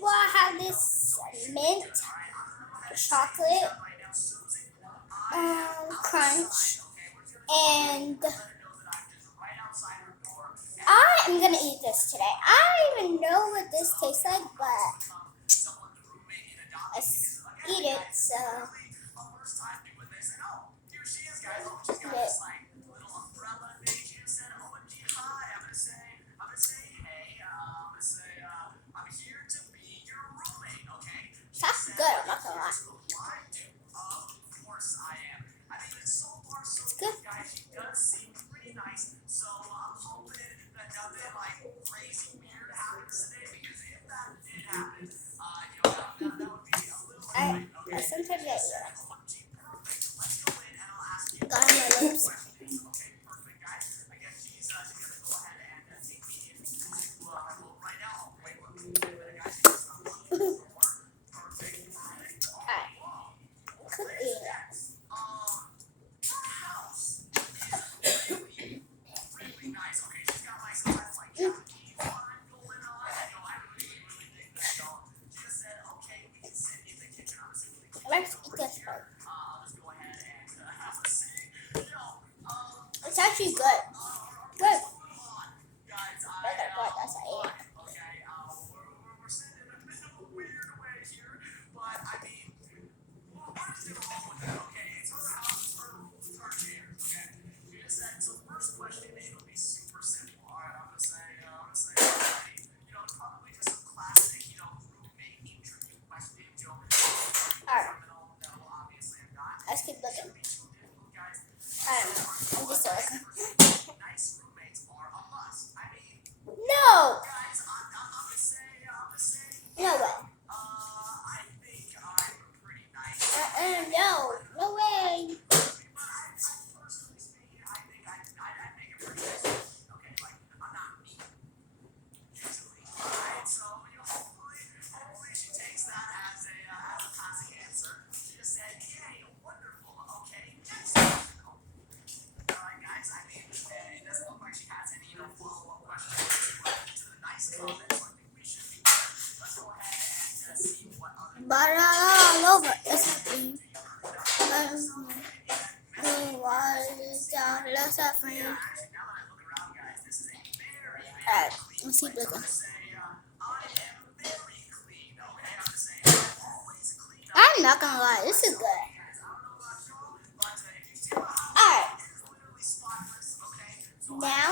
Well, I have this mint chocolate crunch, and I am gonna eat this today. I don't even know what this tastes like, but let's eat it. So eat it. That's good. I'm not gonna lie. It's good. I sometimes get got on my lips. Could eat it. Let's eat this part. It's actually good. Good. Better part that's I ate. Alright. Let's keep looking. I don't know. I'm just looking. No! No way. No. No way. But all over. It's happening. Alright, let's keep looking. I'm not gonna lie, this is good. Alright. Now